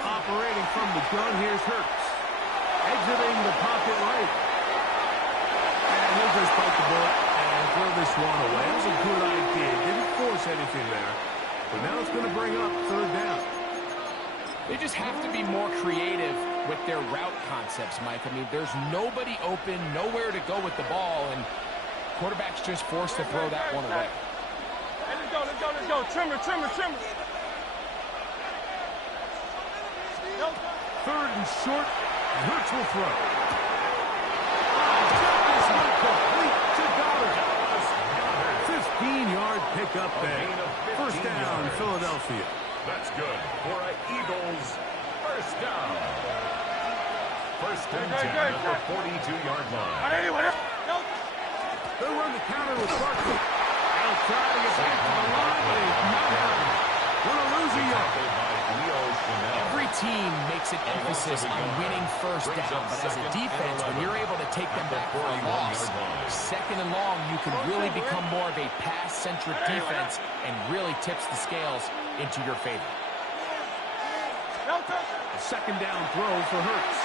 Operating from the gun, here's Hurts. Exiting the pocket right. And he'll just bite the bullet and throw this one away. That was a good idea. Didn't force anything there. But now it's going to bring up third down. They just have to be more creative with their route concepts, Mike. I mean, there's nobody open, nowhere to go with the ball, and quarterback's just forced to throw that one away. Hey, let's go. Trimmer. Third and short. Hurts will throw. This one complete to Goddard. 15-yard pickup there. First down, Philadelphia. That's good for an Eagles first down. First and 10 at the 42-yard line. They'll run the counter with Barkley. They'll try to get back to the line, but it's not happening. Gonna lose a yard. Every team makes an emphasis on winning first down, but as a defense, when you're able to take them back for a loss, second and long, you can really become more of a pass-centric defense and really tips the scales into your favor. A second down throw for Hurts.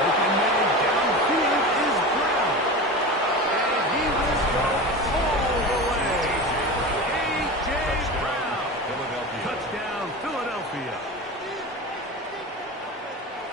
Open man downfield is Brown. And he will go all the way. A.J. Brown. Touchdown, Philadelphia.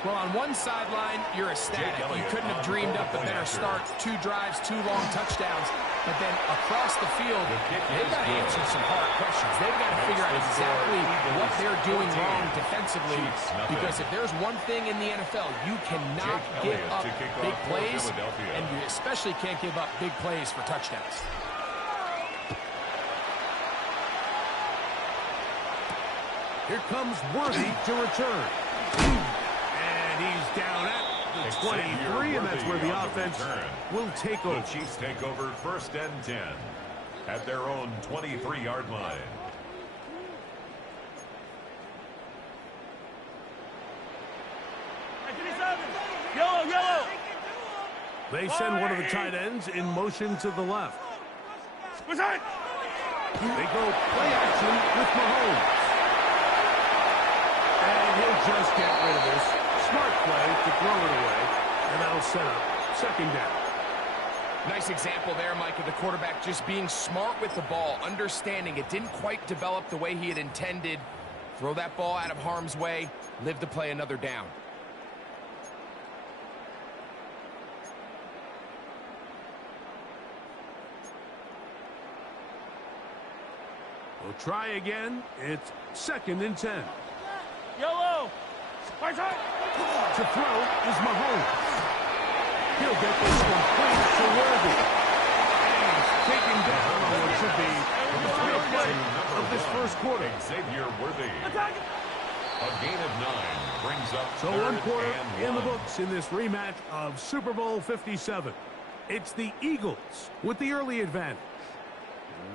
Well, on one sideline, you're ecstatic. You couldn't have dreamed up a better start. 2 drives, 2 long touchdowns. But then across the field, they've got to answer some hard questions. They've got to figure out exactly what they're doing wrong defensively. Because if there's one thing in the NFL, you cannot give up big plays, and you especially can't give up big plays for touchdowns. Here comes Worthy to return. And he's down at the 23, and that's where the offense will take over. The Chiefs take over first and 10 at their own 23-yard line. Yellow. They send one of the tight ends in motion to the left. They go play action with Mahomes. And he'll just get rid of this. Smart play to throw it away. And that'll set up second down. Nice example there, Mike, of the quarterback just being smart with the ball, understanding it didn't quite develop the way he had intended. Throw that ball out of harm's way, live to play another down. We'll try again. It's second and 10. Yellow. To throw is Mahomes. He'll get this complete to Worthy. And he's taken down on what should be the final play of this first quarter. Xavier Worthy. A gain of 9 brings up so one quarter in the books in this rematch of Super Bowl 57. It's the Eagles with the early advantage.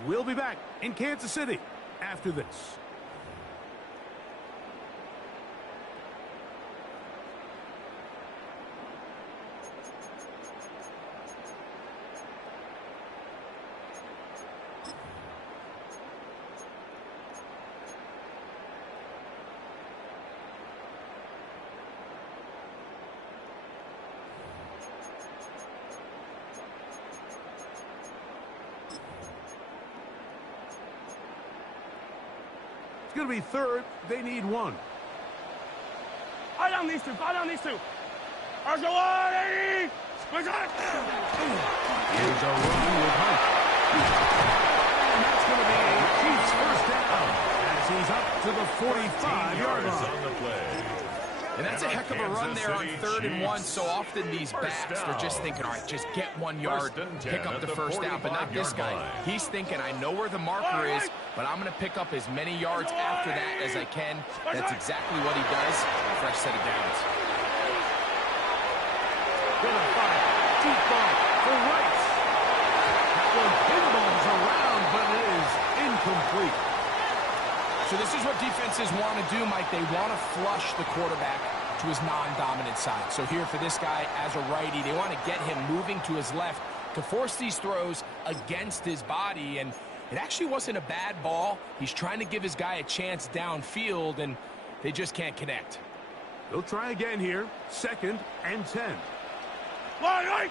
We'll be back in Kansas City after this. It's going to be third. They need 1. Fire down these two. Here's a run with Hunt. And that's going to be a Chiefs first down as he's up to the 45-yard line. And that's a heck of a run there on 3rd and 1. So often these backs, they're just thinking, all right, just get 1 yard, pick up the first down. But not this guy. He's thinking, I know where the marker is, but I'm going to pick up as many yards after that as I can. That's exactly what he does. Fresh set of downs. Gonna fire. Deep ball for Rice. That one pinballs around, but it is incomplete. So this is what defenses want to do, Mike. They want to flush the quarterback to his non-dominant side. So here for this guy as a righty, they want to get him moving to his left to force these throws against his body, and it actually wasn't a bad ball. He's trying to give his guy a chance downfield, and they just can't connect. He'll try again here. 2nd and 10. Right.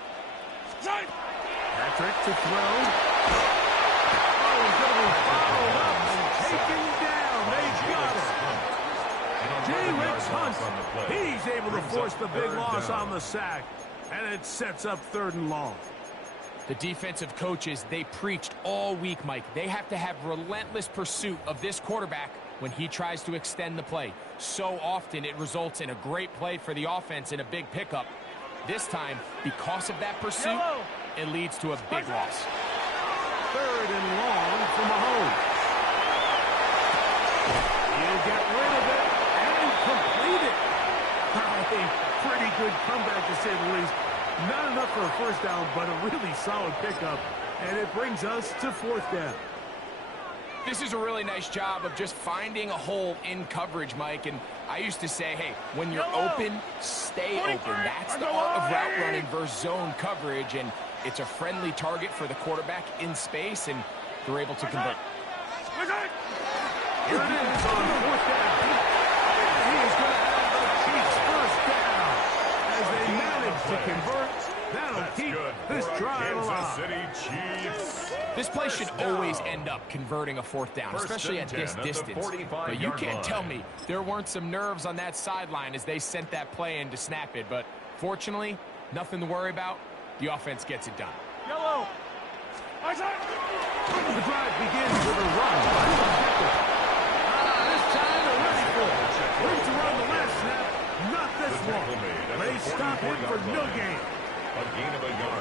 Patrick to throw. Oh, he's going to be followed up and taken down. They've got it. J-Rix Hunt. He's able to force the big loss on the sack, and it sets up 3rd and long. The defensive coaches, they preached all week, Mike. They have to have relentless pursuit of this quarterback when he tries to extend the play. So often it results in a great play for the offense and a big pickup. This time, because of that pursuit, it leads to a big loss. 3rd and long for Mahomes. He'll get rid of it and complete it. A pretty good comeback, to say the least. Not enough for a 1st down, but a really solid pickup. And it brings us to 4th down. This is a really nice job of just finding a hole in coverage, Mike. And I used to say, hey, when you're open, stay open. That's the art of route running versus zone coverage. And it's a friendly target for the quarterback in space, and they're able to convert. Here it is on 4th down. He's going to have the Chiefs 1st down. As they manage to convert, that'll keep this drive alive. This play should always end up converting a 4th down, especially at this distance. But you can't tell me there weren't some nerves on that sideline as they sent that play in to snap it. But fortunately, nothing to worry about. The offense gets it done. Yellow. The drive begins with a run by Robjackk. This time they're ready for it. Ready to run the last snap. Not this one. They stop him for no gain.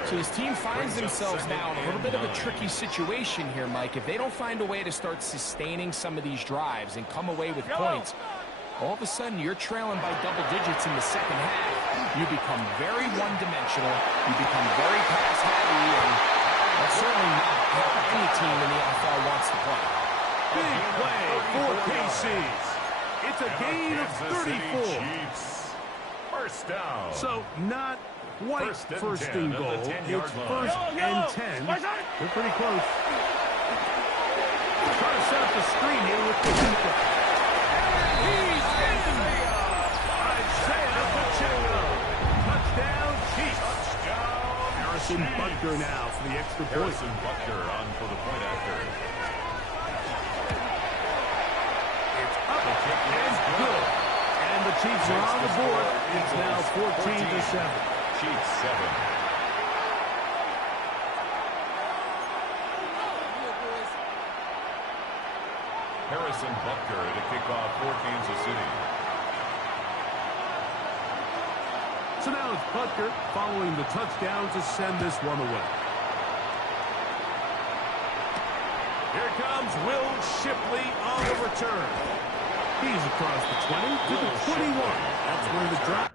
So his team finds themselves now in a little bit of a tricky situation here, Mike. If they don't find a way to start sustaining some of these drives and come away with points, all of a sudden you're trailing by double digits in the 2nd half. You become very one-dimensional. You become very pass-heavy, and that's certainly not how any team in the NFL wants to play. Big play for KC's. It's a gain of 34. 1st down. So not quite 1st and goal. It's 1st and 10. They're pretty close. Trying to set up the screen here with the keeper. He's in. Isaiah Pacheco. Touchdown, Chiefs. Harrison Butker now for the extra point. Harrison Butker on for the point after. It's up and good. And the Chiefs are on the board. It's now 14-7. Chiefs 7. Harrison Butker to kick off for Kansas City. So now it's Butker following the touchdown to send this one away. Here comes Will Shipley on the return. He's across the 20 to the 21. That's where the drop.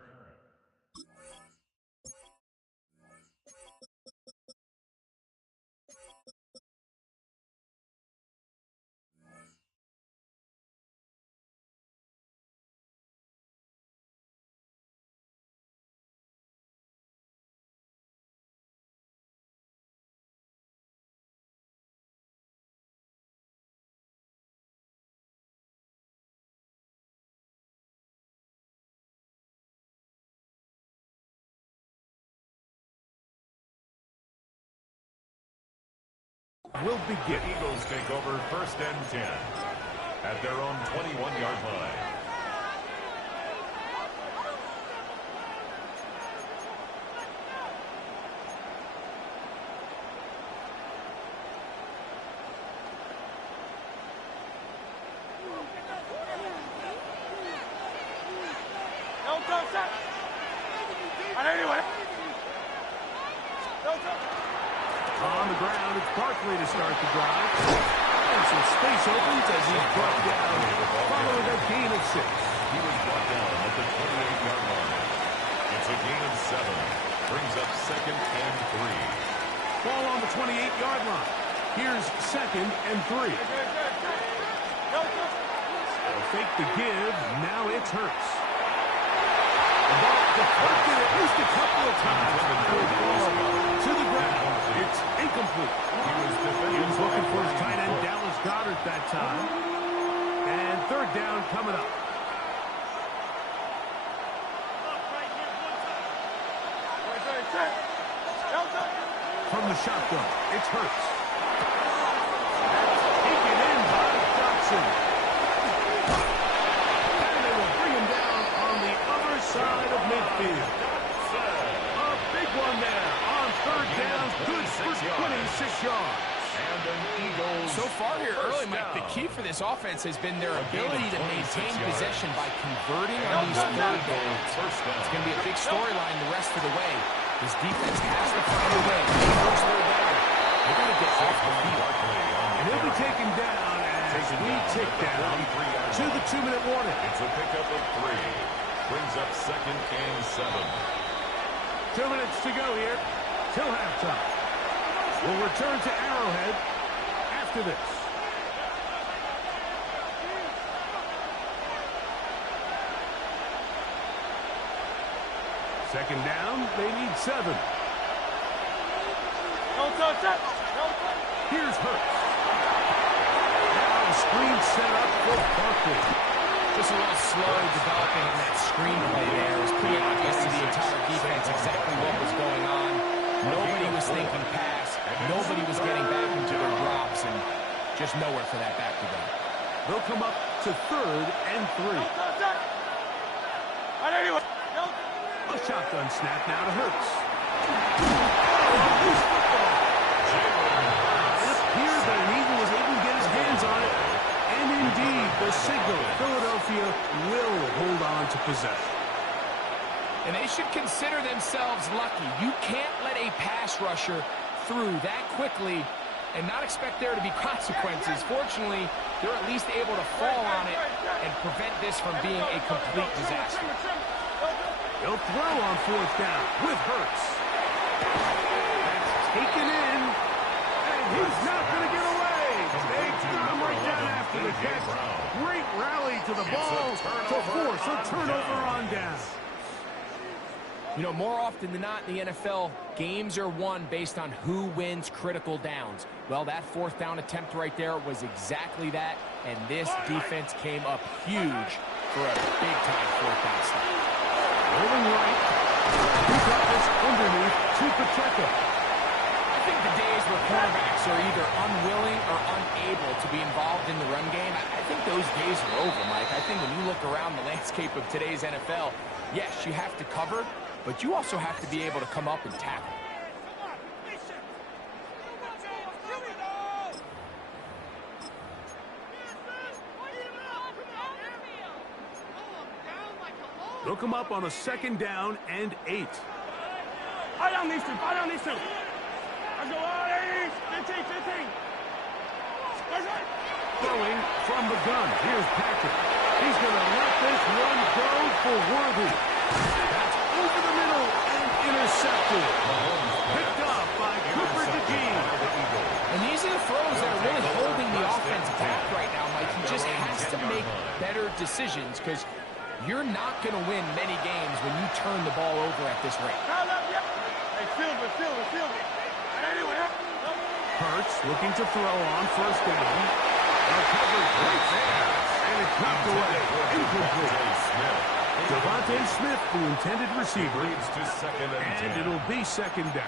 Will begin. The Eagles take over 1st and 10 at their own 21-yard line. On the ground, it's Barkley to start the drive. And some space opens as he's brought down, following a gain of 6. He was brought down at the 28-yard line. It's a gain of 7. Brings up 2nd and 3. Ball on the 28-yard line. Here's 2nd and 3. They'll fake the give. Now it's Hurts. The ball deflected at least a couple of times before it falls to the ground. From the shotgun, it's Hurts. Taken in by Johnson. And they will bring him down on the other side of midfield. A big one there on third down. Good for 26 yards. So far here early, Mike, the key for this offense has been their ability to maintain possession by converting on these third downs. It's going to be a big storyline the rest of the way. This defense has to find a way. First third down, they're going to get off the field. And he'll be taken down as we tick down to the 2-minute warning. It's a pickup of 3. Brings up 2nd and 7. 2 minutes to go here till halftime. We'll return to Arrowhead after this. Second down, they need 7. Here's Hurts. Now a screen set up for Barkley. Just a little slow developing in that screenplay there. It was pretty obvious to the entire defense exactly what was going on. Nobody was thinking pass. Nobody was getting back into their drops, and just nowhere for that back to go. They'll come up to 3rd and 3. A shotgun snap now to Hurts. It appears that an Eagle was able to get his hands on it. And indeed, the signal, Philadelphia will hold on to possession. And they should consider themselves lucky. You can't let a pass rusher through that quickly and not expect there to be consequences. Fortunately, they're at least able to fall on it and prevent this from being a complete disaster. He'll throw on 4th down with Hurts. That's taken in, and he's not going to get away. They got him right down after the catch. Great rally to the ball to force a turnover on down. You know, more often than not in the NFL, games are won based on who wins critical downs. Well, that 4th down attempt right there was exactly that, and this defense came up huge for a big-time 4th down stop. Rolling right. He got this underneath to Pacheco. I think the days where quarterbacks are either unwilling or unable to be involved in the run game, I think those days are over, Mike. I think when you look around the landscape of today's NFL, yes, you have to cover, but you also have to be able to come up and tackle. They'll come up on a 2nd down and 8. Fight on these two. Let's go. 15. Throwing from the gun. Here's Patrick. He's going to let this one go for Worthy. That's over the middle and intercepted. Picked up by Cooper DeJean. And these are the throws that are really holding the offense back right now, Mike. He just has to make better decisions because you're not going to win many games when you turn the ball over at this rate. Hey, field me. Hurts looking to throw on 1st down. Covered right there. And it's knocked away. Incomplete. Devontae Smith, the intended receiver. And it'll be 2nd down.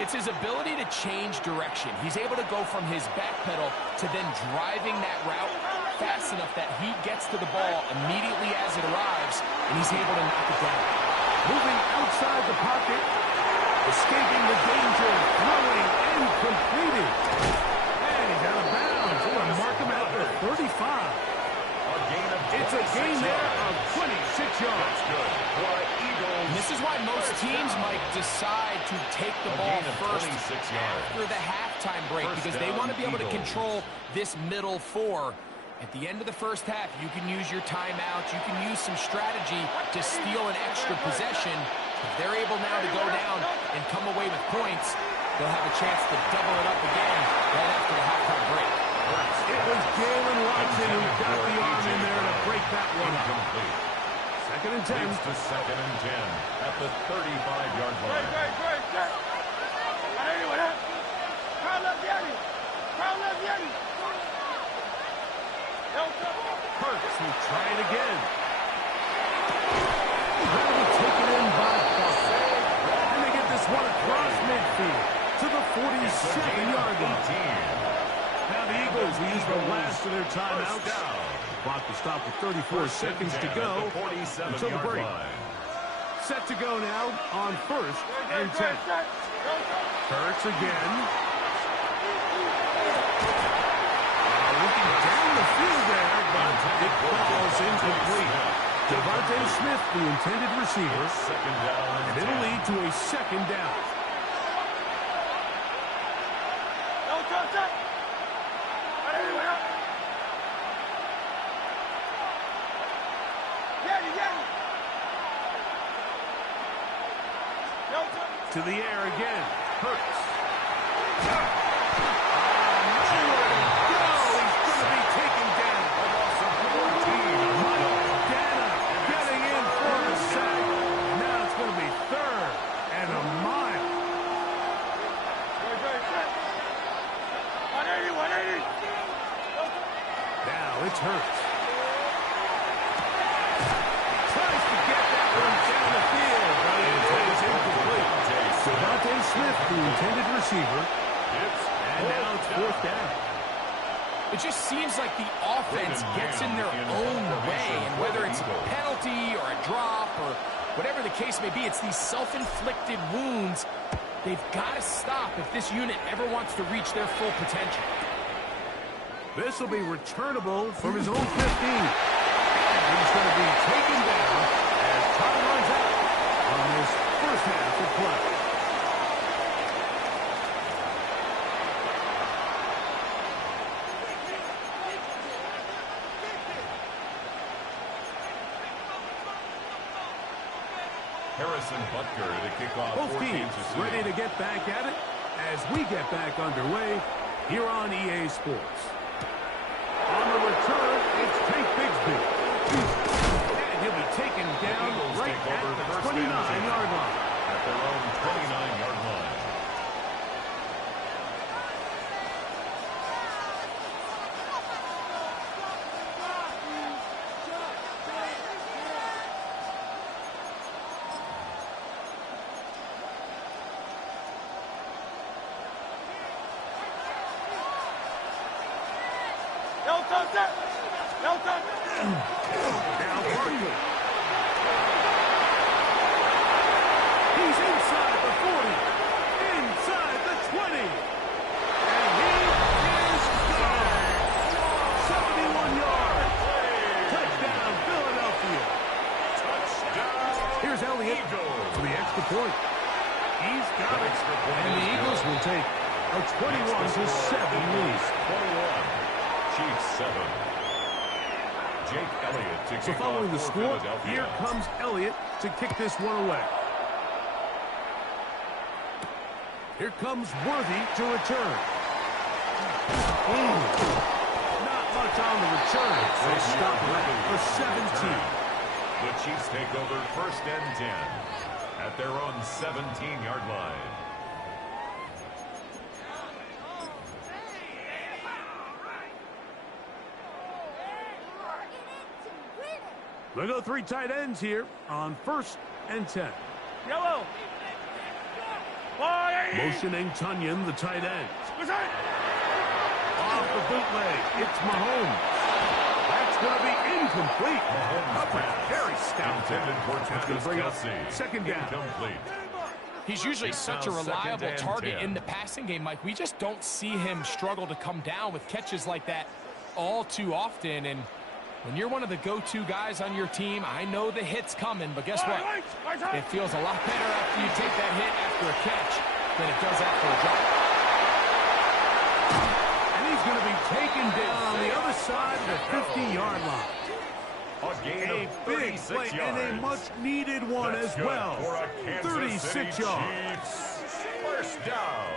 It's his ability to change direction. He's able to go from his back pedal to then driving that route fast enough that he gets to the ball immediately as it arrives, and he's able to knock it down. Moving outside the pocket, escaping the danger, throwing and completing. And he's out of bounds. We're going to mark him out for 35. It's a gain there of 26 yards. And this is why most teams might decide to take the ball first after the halftime break because they want to be able to control this middle 4. At the end of the first half, you can use your timeouts. You can use some strategy to steal an extra possession. If they're able now to go down and come away with points, they'll have a chance to double it up again right after the halftime break. It was Jalen Watson who got the arm in there to break that one up. 2nd and 10. Leads to 2nd and 10 at the 35-yard line. Hurts will try it again. That'll be taken in by Buffett. stop with 34 seconds to go until the break. Set to go now on 1st and 10. Hurts again. Looking down the field there, but it falls incomplete. Devontae Smith, the intended receiver, and it'll lead to a 2nd down. To the air again. Hurts. Nowhere to go. He's going to be taken down. Dana getting in for a sack. Now it's going to be 3rd and a mile. 180. Now it's Hurts. Tries to get that one down the field, but it is incomplete. Devontae Smith, the intended receiver, and now it's 4th down. It just seems like the offense gets in their own way, and whether it's a penalty or a drop or whatever the case may be, it's these self-inflicted wounds. They've got to stop if this unit ever wants to reach their full potential. This will be returnable from his own 15. And he's going to be taken down as time runs out on this first half of play. Harrison Butker to kick off. Both teams ready to get back at it as we get back underway here on EA Sports. On the return, it's Tank Bigsby. And he'll be taken down right at the 29-yard line. At their own 29-yard line. Now Barkley. He's inside the 40, inside the 20, and he is gone. 71 yards. Touchdown, Philadelphia. Touchdown. Here's Elliott for the extra point. He's got it, and the Eagles will take a 21-7 lead. 21. Chiefs 7. Jake Elliott to So kick following the off for score, Philadelphia. here comes Elliott to kick this one away. Here comes Worthy to return. Not much on the return. They stop it for 17. The Chiefs take over 1st and 10 at their own 17-yard line. We'll go 3 tight ends here on 1st and 10. Yellow. Motioning Tunyon, the tight end. Off the bootleg, it's Mahomes. That's going to be incomplete. Mahomes very stout. Intended towards That's going to bring up Kelsey. 2nd down. Incomplete. He's usually such a now 2nd reliable and target 10. in the passing game, Mike. We just don't see him struggle to come down with catches like that all too often. And when you're one of the go-to guys on your team, I know the hit's coming, but guess what? It feels a lot better after you take that hit after a catch than it does after a drop. And he's going to be taken down on the other side of the 50-yard line. A Big play and a much-needed one That's as good well. for a Kansas 36 City yards. Chiefs. 1st down.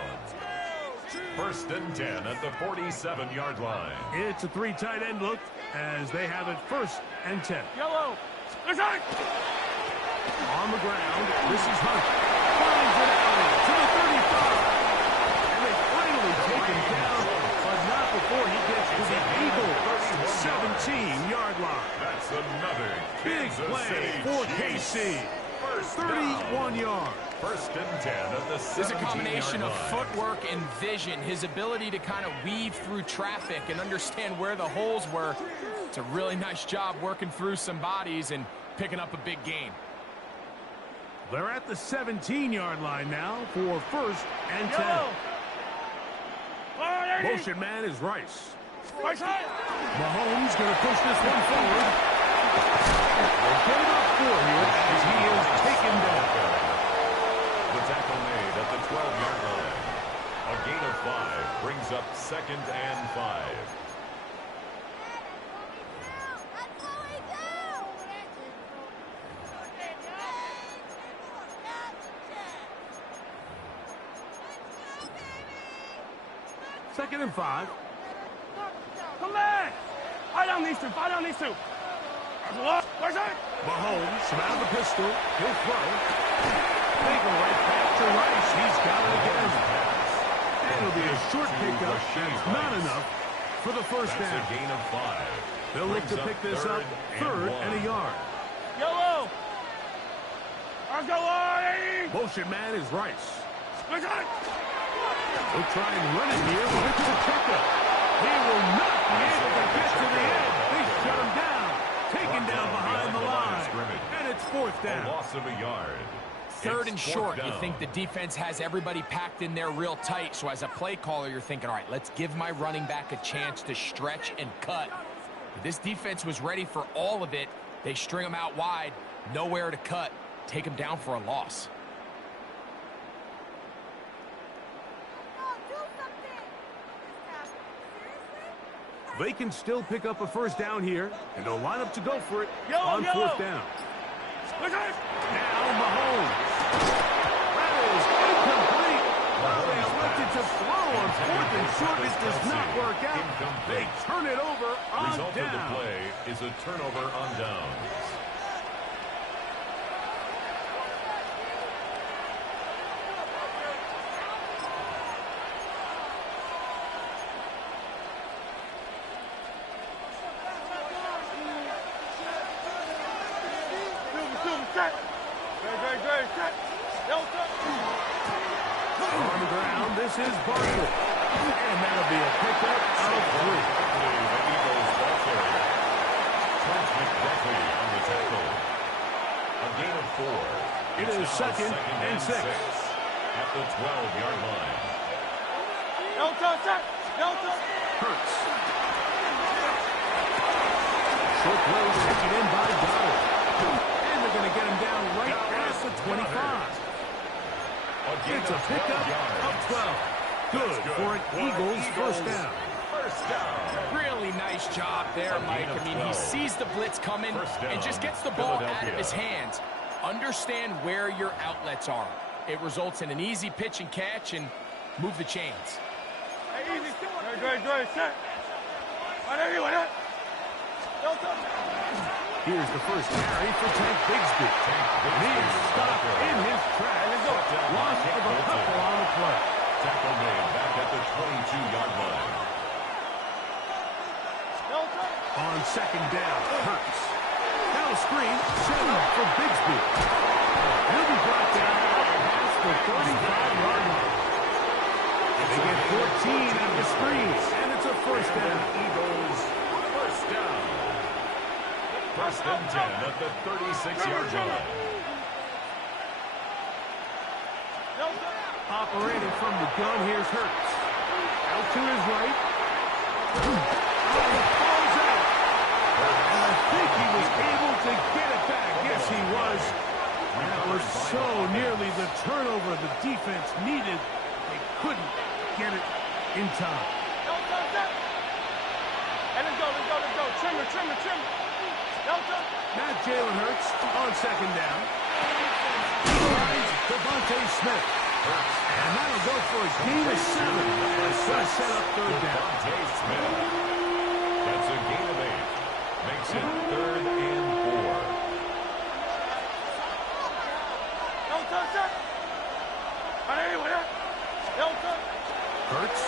1st and 10 at the 47-yard line. It's a 3 tight end look as they have it 1st and 10. Yellow. On the ground, this is Hunt. Finds it alley to the 35. And they finally take him down, but not before he gets to the Eagles' 17-yard line. That's another Big Kansas play City for Chiefs. KC. 31 yards. First and 10 at the 17-yard line. There's a combination of footwork and vision. His ability to kind of weave through traffic and understand where the holes were. It's a really nice job working through some bodies and picking up a big gain. They're at the 17-yard line now for first and 10. Motion man is Rice. Mahomes going to push this one forward. They'll get it up for here as he is taken down. The tackle made at the 12-yard line. A gain of 5 brings up second and 5. Second and 5. Come back! Fight down these two. Fight down these two. Where's it? Mahomes from out of the pistol. He'll throw. They go right back to Rice. He's got it again. And it'll be a short pickup. That's not enough for the first down. That's a gain of 5. They'll look to pick this up third and a yard. Yellow! Let's go, Lordy! Motion man is Rice. Where's it? They'll try and run it here with the pickup. He will not be able to get to the end. They shut him down. Taken down behind the line. And it's fourth down. A loss of a yard. Third and short, you think the defense has everybody packed in there real tight. So as a play caller, you're thinking, all right, let's give my running back a chance to stretch and cut. But this defense was ready for all of it. They string him out wide, nowhere to cut, take him down for a loss. They can still pick up a first down here, and they'll line up to go for it on fourth down. Now Mahomes. That is incomplete. Well, they elected to throw on fourth and short. It does not work out. They turn it over on Result down. of the play is a turnover on downs. On the ground, this is Barkley. And that'll be a pickup of 3. The Eagles ball carrier. on the tackle. A gain of 4. It is second and 6. At the 12-yard line. Hurts. Short throw taken in by Goddard. And they're going to get him down right past the 25. It's a pickup of 12. Good for an Eagles first down. Really nice job there, Mike. I mean, he sees the blitz coming and just gets the ball out of his hands. Understand where your outlets are. It results in an easy pitch and catch and move the chains. Here's the first carry for Tank Bigsby. He is stopped in his tracks. Loss of a couple on the play. Tackle made back at the 22-yard line. On second down, Hurts. Now screen set up for Bigsby. He'll be brought down past the 35-yard line. They get 14 out of the screen, and it's a first down. Eagles first down. First and 10 at the 36-yard line. Operating from the gun, here's Hurts. Out to his right. Falls out. And I think he was able to get it back. Yes, he was. That was so nearly the turnover the defense needed. They couldn't get it in time. Trim. Now Jalen Hurts on second down. He finds Devontae Smith. And that'll go for a gain of 7. Let's set up third down. Devontae Smith. That's a gain of 8. Makes it 3rd and 4. Hurts.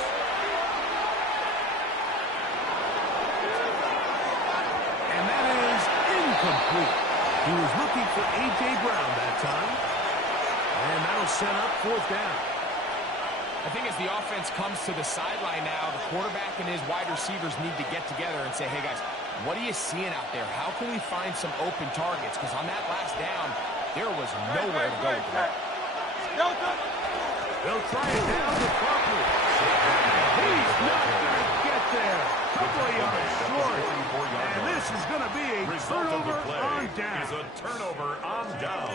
And that is incomplete. He He was looking for A.J. Brown that time. And that'll set up fourth down. I think as the offense comes to the sideline now, the quarterback and his wide receivers need to get together and say, hey, guys, what are you seeing out there? How can we find some open targets? Because on that last down, there was nowhere to go with the ball. They'll try it down to Barkley. He's not going to get there. Couple of yards short. And this is going to be a turnover on down. Is a turnover on down.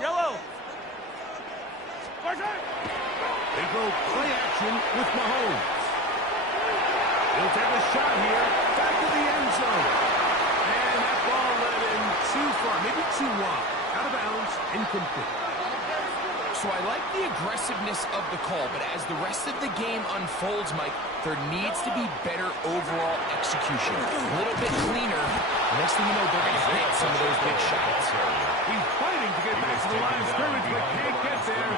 Yellow. They go play action with Mahomes. He'll take a shot here. Back to the end zone. And that ball led in too far, maybe too wide. Out of bounds, incomplete. So I like the aggressiveness of the call, but as the rest of the game unfolds, Mike, there needs to be better overall execution. A little bit cleaner. Next thing you know, they're going to hit some of those big shots. He's fighting to get back to the line of scrimmage, but can't get there.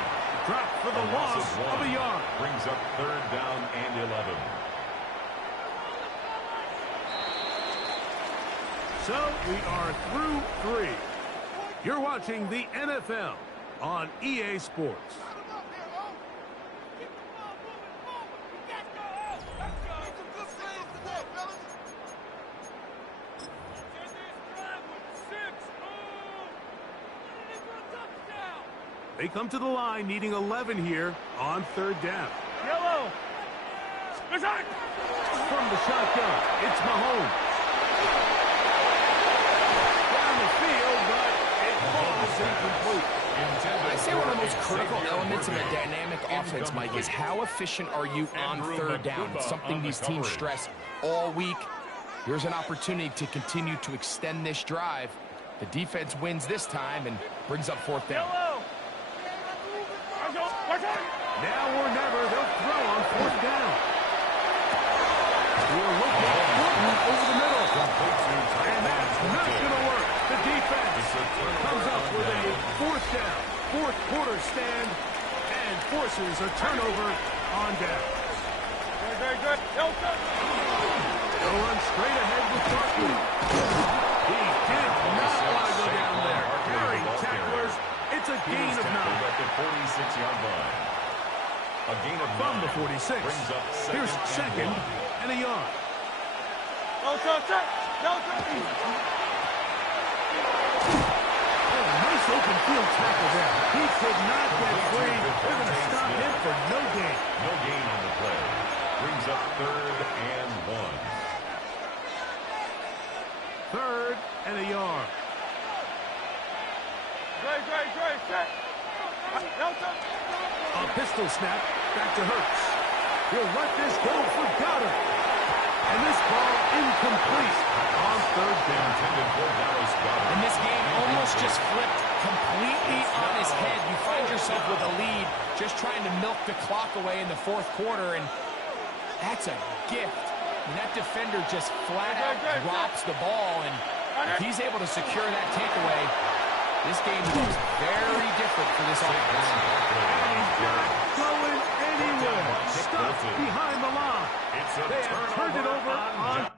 Drop for the loss of a yard. Brings up third down and 11. So we are through 3. You're watching the NFL on EA Sports. They come to the line needing 11 here on third down. Yellow. From the shotgun, it's Mahomes. Down the field, but it falls incomplete. I say one of the most critical elements of a dynamic offense, Mike, is how efficient are you on third down? It's something these teams stress all week. Here's an opportunity to continue to extend this drive. The defense wins this time and brings up fourth down. Now or never, they'll throw on fourth down. We're looking at Orton over the middle. And that's not going to work. The defense comes up with a fourth down, fourth quarter stand, and forces a turnover on down. They'll run straight ahead with Barkley. He did not want to go down there. Carrying tacklers. It's a gain of 9. At the 46-yard line. A gain of 9. From the 46. Brings up Here's second and a yard. Nice open field tackle there. He could not get free. They're going to stop him for no gain. No gain on the play. Brings up third and 1. Third and a yard. A pistol snap back to Hurts. He'll let this go for Goddard. And this ball incomplete on third down. And this game almost just flipped completely on his head. You find yourself with a lead, just trying to milk the clock away in the fourth quarter, and that's a gift. And that defender just flat out drops the ball, and if he's able to secure that takeaway, this game looks very different for this offense. And he's not going anywhere. Stuck behind the line. They have turned it over on...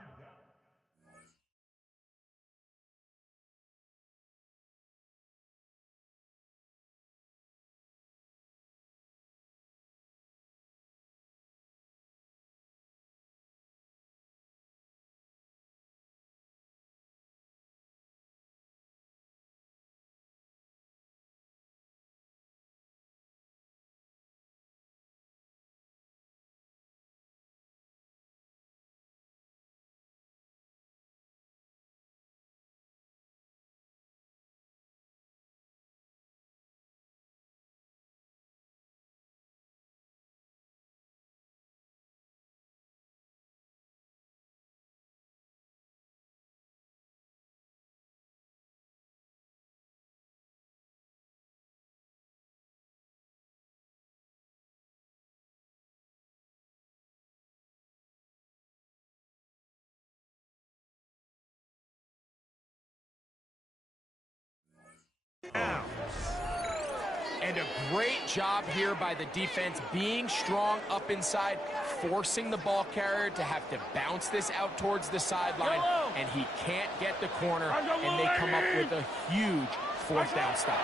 And a great job here by the defense, being strong up inside, forcing the ball carrier to have to bounce this out towards the sideline, and he can't get the corner, and they come up with a huge fourth down stop.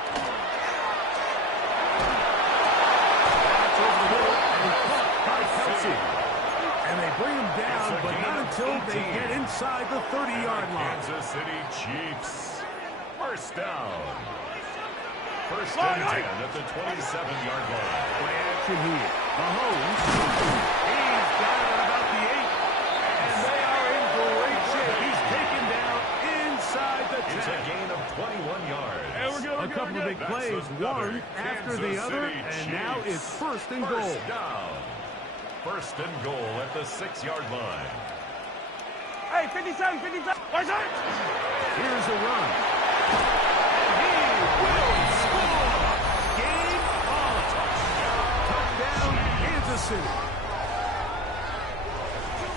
That's over the middle and caught by Kelsey. And they bring him down, but not until they get inside the 30-yard line. Kansas City Chiefs. First down. First and 10 at the 27-yard line. Play action here. Mahomes. He's got it at about the 8. And they are in great shape. He's taken down inside the 10. It's a gain of 21 yards. A couple of big plays, one after the other, and now it's first and goal. First down. First and goal at the 6-yard line. Hey, 57, 57. Watch out! Here's a run. He will score. Game on. Touchdown, Kansas City.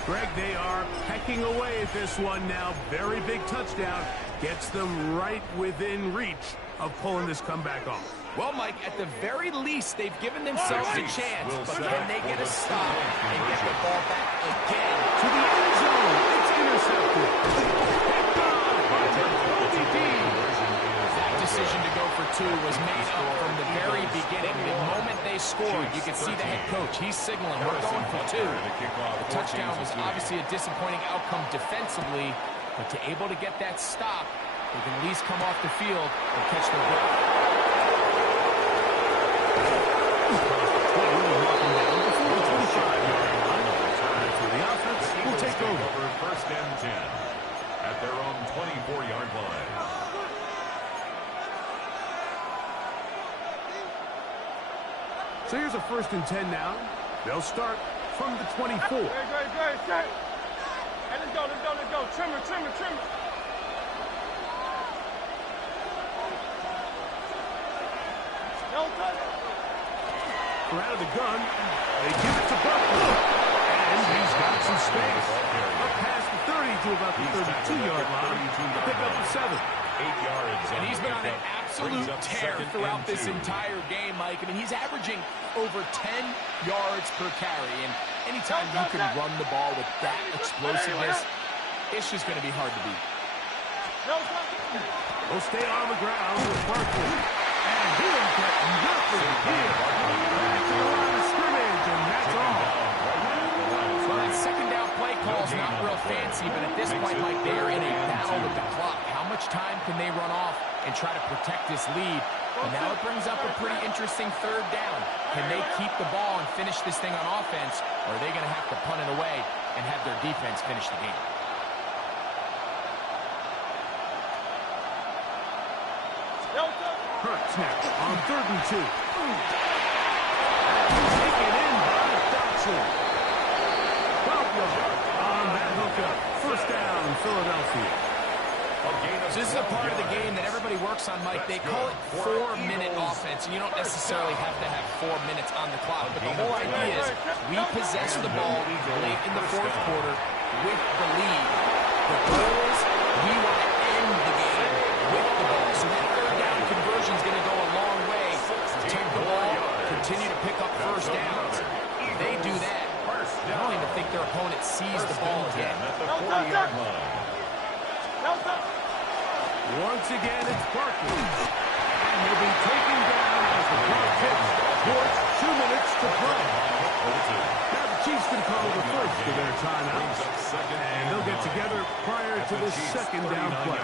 Greg, they are pecking away at this one now. Very big touchdown. Gets them right within reach of pulling this comeback off. Well, Mike, at the very least, they've given themselves a chance, but can they get a stop and get the ball back again? To the end zone. It's intercepted. That decision to go for 2 was made up from the very beginning. The moment they scored, you could see the head coach. He's signaling, we're going for 2. The touchdown was obviously a disappointing outcome defensively, but to able to get that stop, they can at least come off the field and catch their breath. The offense will take over. First and 10 at their own 24-yard line. So here's a first and 10 now. They'll start from the 24. Great. Hey, let's go. Trimmer. We're out of the gun. They give it to Buckner. And he's got some space. Up past the 30 to about the 32-yard line. Pick up the 7. 8 yards. And he's been on an absolute tear throughout this entire game, Mike. I mean, he's averaging over 10 yards per carry. And anytime you can run the ball with that explosiveness, it's just going to be hard to beat. We'll stay on the ground with Barkley. And he'll get nothing here. Back to the line of scrimmage, and that's all. Well, that second down play call is not real fancy, but at this point, Mike, they are in a battle with the clock. How much time can they run off and try to protect this lead? And now it brings up a pretty interesting third down. Can they keep the ball and finish this thing on offense, or are they going to have to punt it away and have their defense finish the game? Hurts next on 3rd and 2. Taken in by Dodson. 12 yards on that hookup. First down, Philadelphia. So this is a part of the game that everybody works on, Mike. They call it 4-minute offense. You don't necessarily have to have 4 minutes on the clock, but the whole idea is we possess the ball late in the 4th quarter with the lead. The goal is we want to end the game with the ball. So that third down conversion is going to go a long way to take the ball, continue to pick up first downs. If they do that, I don't even think their opponent sees the ball again. At the 40-yard line. Once again, it's Barkley. And he'll be taken down as the clock ticks towards 2 minutes to play. Now the Chiefs can call the first of their timeouts. And they'll get together prior to the second down play.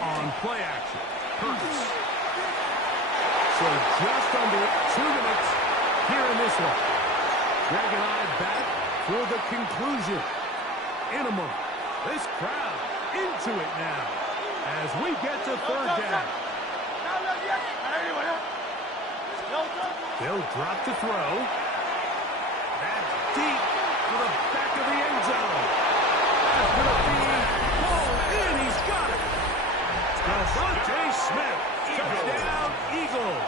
On play action, Hurts. So just under 2 minutes here in this one. Greg and I back for the conclusion. In a moment, this crowd into it now as we get to third down. They'll drop to throw. That's deep to the back of the end zone. That's going to be pulled in. He's got it. Devontae Smith. Touchdown, Eagles.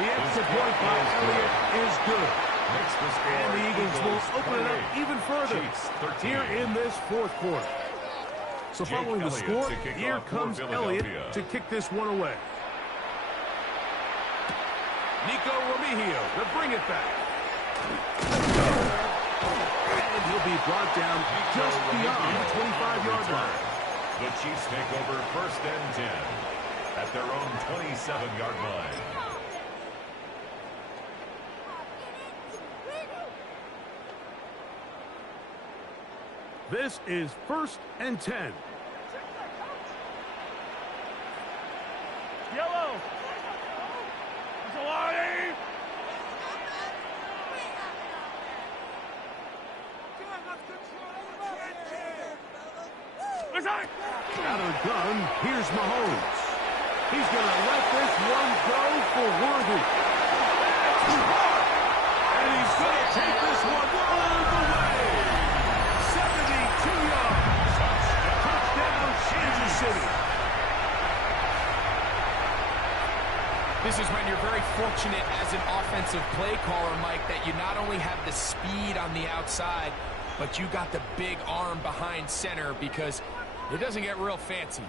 The extra point by Elliott is good. Makes the score. And the Eagles will open it up 28. even further Chiefs 13. here in this fourth quarter. So Jake following the Elliott score, to kick here off for comes Elliott Philadelphia. to kick this one away. Nico Romijio to bring it back. And he'll be brought down just beyond the 25-yard line. The Chiefs take over 1st and 10 at their own 27-yard line. This is 1st and 10. Yellow. That's a line. Out of the gun, here's Mahomes. He's going to let this one go for Worthy. And he's going to take this one all the way. 72 yards. Touchdown, Kansas City. This is when you're very fortunate as an offensive play caller, Mike, that you not only have the speed on the outside, but you got the big arm behind center, because it doesn't get real fancy.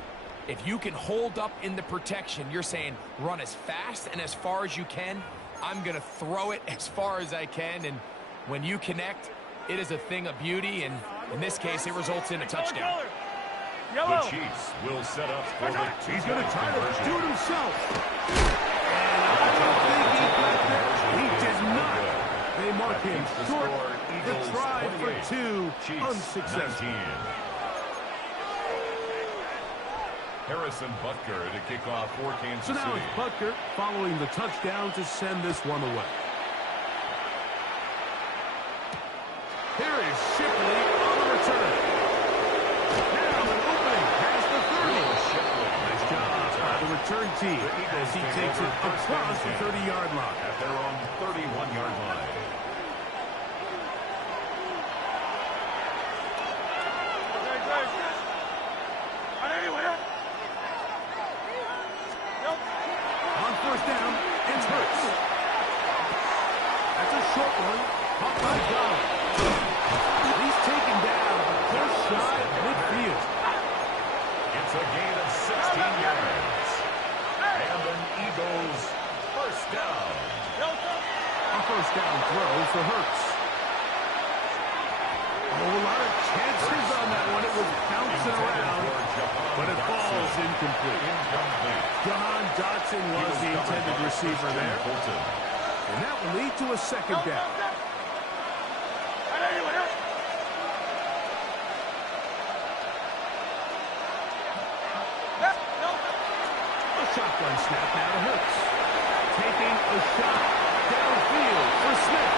If you can hold up in the protection, you're saying run as fast and as far as you can. I'm going to throw it as far as I can, and when you connect, it is a thing of beauty, and in this case, it results in a touchdown. Yellow. The Chiefs will set up for the He's going to try to conversion. do it himself. And I don't think he got there. He did not. They mark him short. The try for 2, Chiefs unsuccessful. 19. Harrison Butker to kick off for Kansas So now City. it's Butker following the touchdown to send this one away. Here is Shipley on the return. Now an opening past the 30. Nice job by the return team as he takes it across the 30-yard line. At their own 31-yard line. On 1st down, it's Hurts. That's a short one. Caught by Donald. He's taken down, but just shy of midfield. It's a gain of 16 yards. And an Eagles 1st down. A 1st down throw for Hurts. Oh, a lot of chances on that one. It was bouncing around, but it falls incomplete. John Dotson was the intended receiver there. And that will lead to a 2nd down. A shotgun snap now to Hurts. Taking a shot downfield for Smith.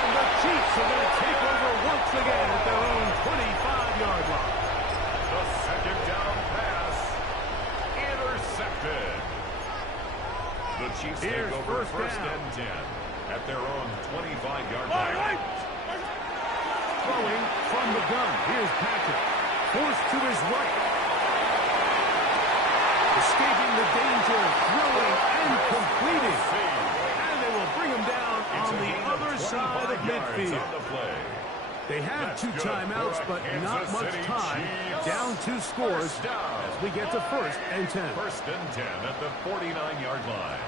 And the Chiefs are going to take over once again at their own 25-yard line. The 2nd down pass intercepted. The Chiefs Here's take over 1st 1st down. and 10 at their own 25-yard line. Throwing from the gun. Here's Patrick. Forced to his right. Escaping the danger. Throwing and completing. And they will bring him down on the other side of midfield. They had 2 timeouts, but not much time. Down 2 scores as we get to 1st and 10. 1st and 10 at the 49-yard line.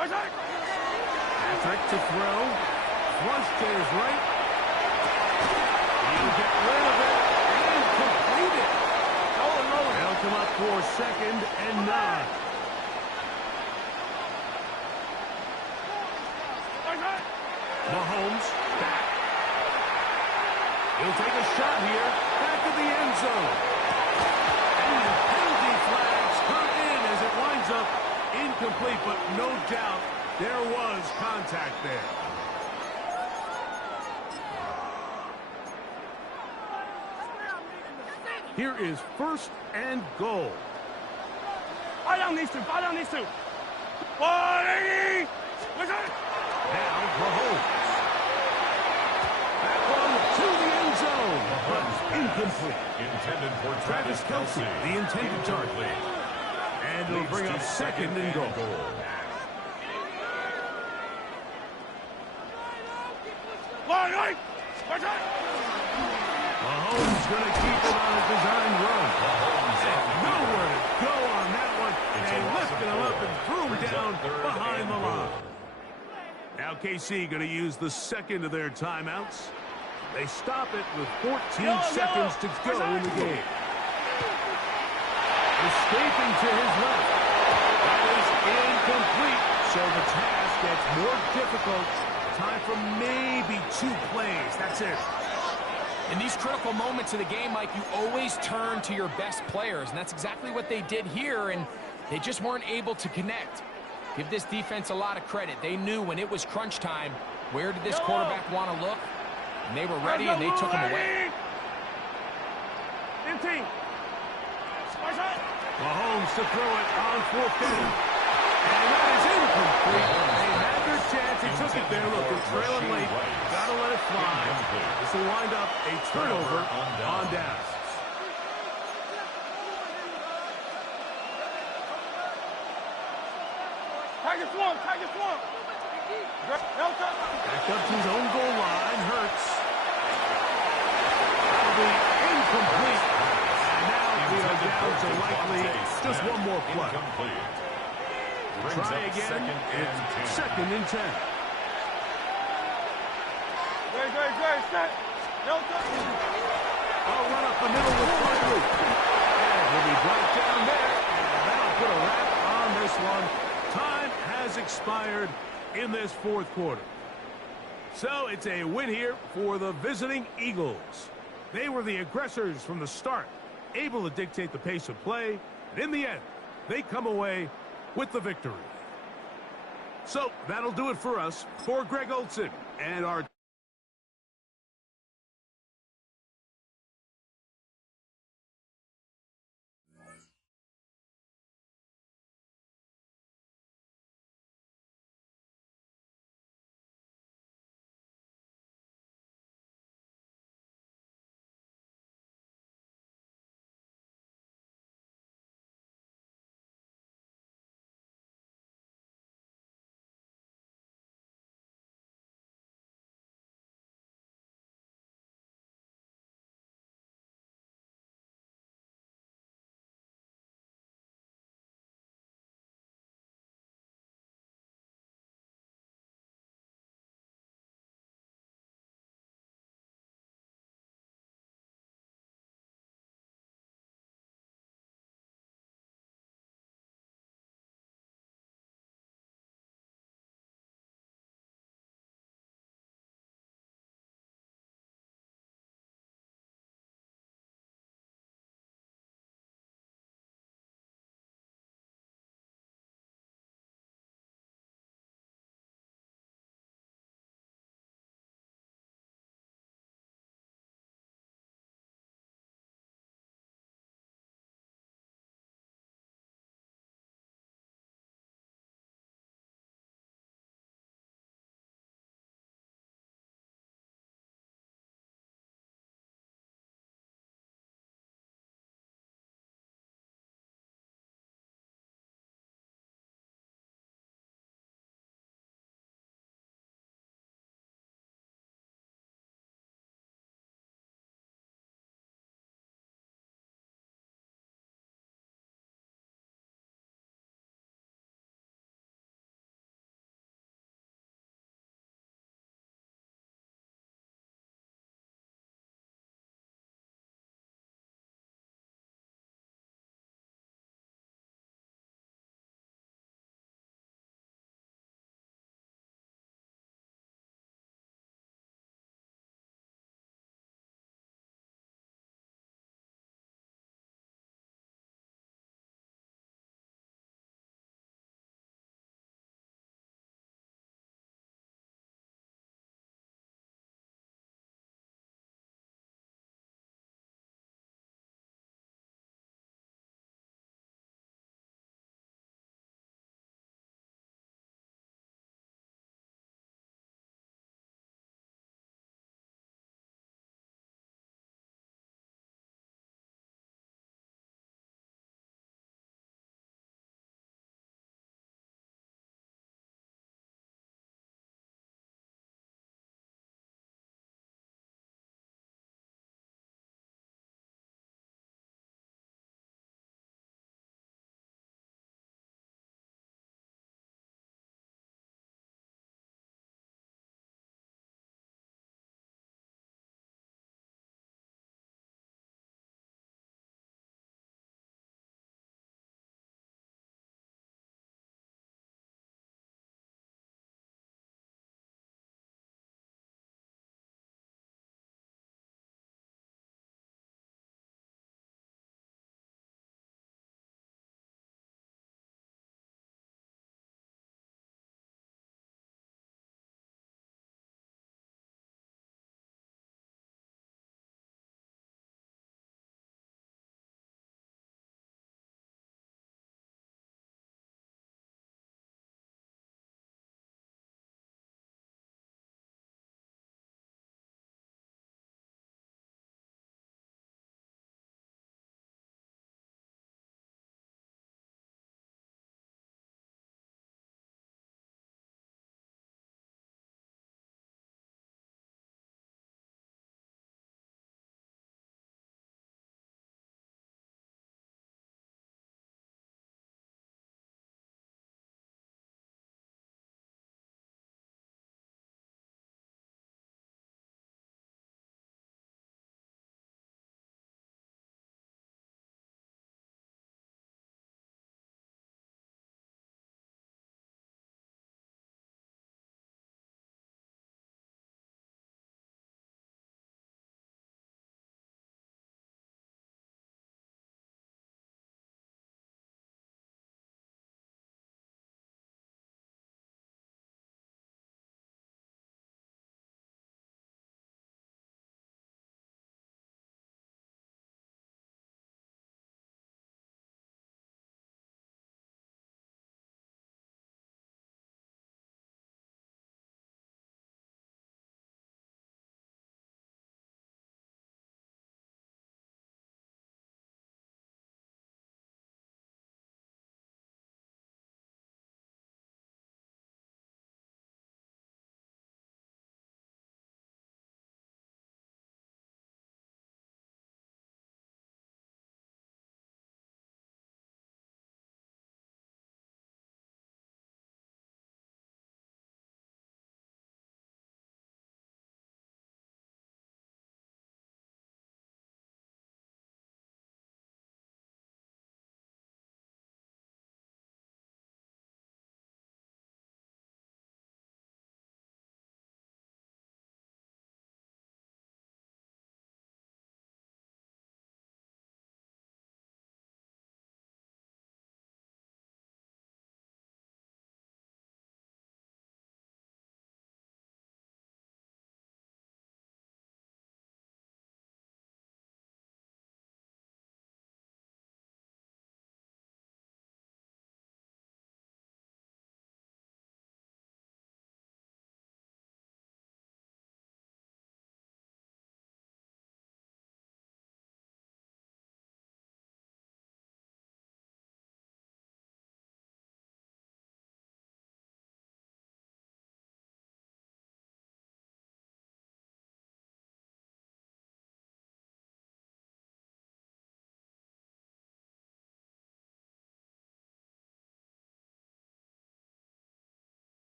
Patrick to throw. Flush to his right. He'll get rid of it and complete it. They'll come up for 2nd and 9. Mahomes back. He'll take a shot here. Back to the end zone. And the penalty flags come in as it winds up incomplete, but no doubt there was contact there. Here is 1st and goal. Fire down these 2. 180. Now Mahomes. That one to the end zone, but incomplete. Intended for Travis Kelce, the intended target. And it'll bring up second and goal. Mahomes going to keep it on a design run. Nowhere to go on that one. And they lifted him up and threw him down behind the line. Now KC going to use the second of their timeouts. They stop it with 14 seconds to go in the game. Escaping to his left. That is incomplete. So the task gets more difficult. Time for maybe 2 plays. That's it. In these critical moments of the game, Mike, you always turn to your best players, and that's exactly what they did here, and they just weren't able to connect. Give this defense a lot of credit. They knew when it was crunch time, where did this quarterback want to look, and they were ready, and they took him away. Mahomes to throw it on 4th down. And that is incomplete. They had their chance. They took it there. Look, they're trailing late. Got to let it fly. This will wind up a turnover on downs. Back up to his own goal line. Hurts. That'll be incomplete. And now we are down to likely just one more play. Try again. It's 2nd and 10. I'll run up the middle with Barkley. And he'll be brought down there. And that'll put a wrap on this one. Time has expired in this 4th quarter. So it's a win here for the visiting Eagles. They were the aggressors from the start, able to dictate the pace of play. And in the end, they come away with the victory. So that'll do it for us. For Greg Olson and our